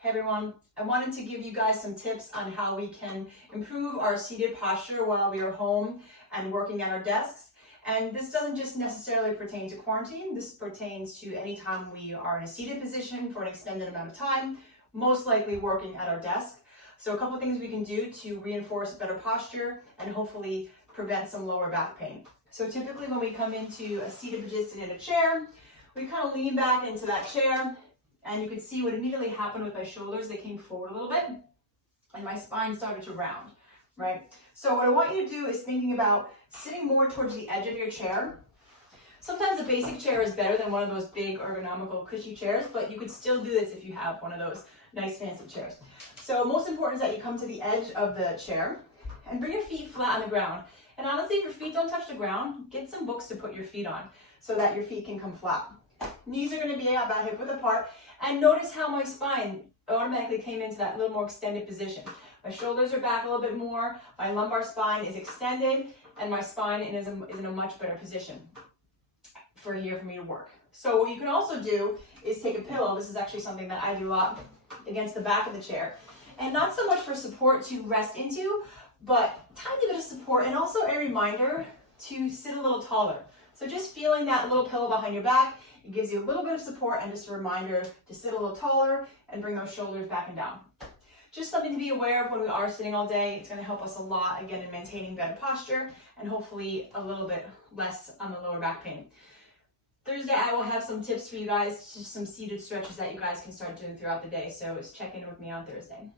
Hey everyone, I wanted to give you guys some tips on how we can improve our seated posture while we are home and working at our desks. And this doesn't just necessarily pertain to quarantine, this pertains to any time we are in a seated position for an extended amount of time, most likely working at our desk. So a couple of things we can do to reinforce better posture and hopefully prevent some lower back pain. So typically when we come into a seated position in a chair, we kind of lean back into that chair. And you can see what immediately happened with my shoulders. They came forward a little bit and my spine started to round, right? So what I want you to do is thinking about sitting more towards the edge of your chair. Sometimes a basic chair is better than one of those big ergonomical cushy chairs, but you could still do this if you have one of those nice fancy chairs. So most important is that you come to the edge of the chair and bring your feet flat on the ground. And honestly, if your feet don't touch the ground, get some books to put your feet on so that your feet can come flat. Knees are going to be about hip width apart. And notice how my spine automatically came into that little more extended position. My shoulders are back a little bit more, my lumbar spine is extended, and my spine is in a much better position for me to work. So what you can also do is take a pillow. This is actually something that I do a lot against the back of the chair. And not so much for support to rest into, but tiny bit of support and also a reminder to sit a little taller. So just feeling that little pillow behind your back, it gives you a little bit of support and just a reminder to sit a little taller and bring those shoulders back and down. Just something to be aware of when we are sitting all day. It's going to help us a lot, again, in maintaining better posture and hopefully a little bit less on the lower back pain. Thursday, I will have some tips for you guys, just some seated stretches that you guys can start doing throughout the day. So check in with me on Thursday.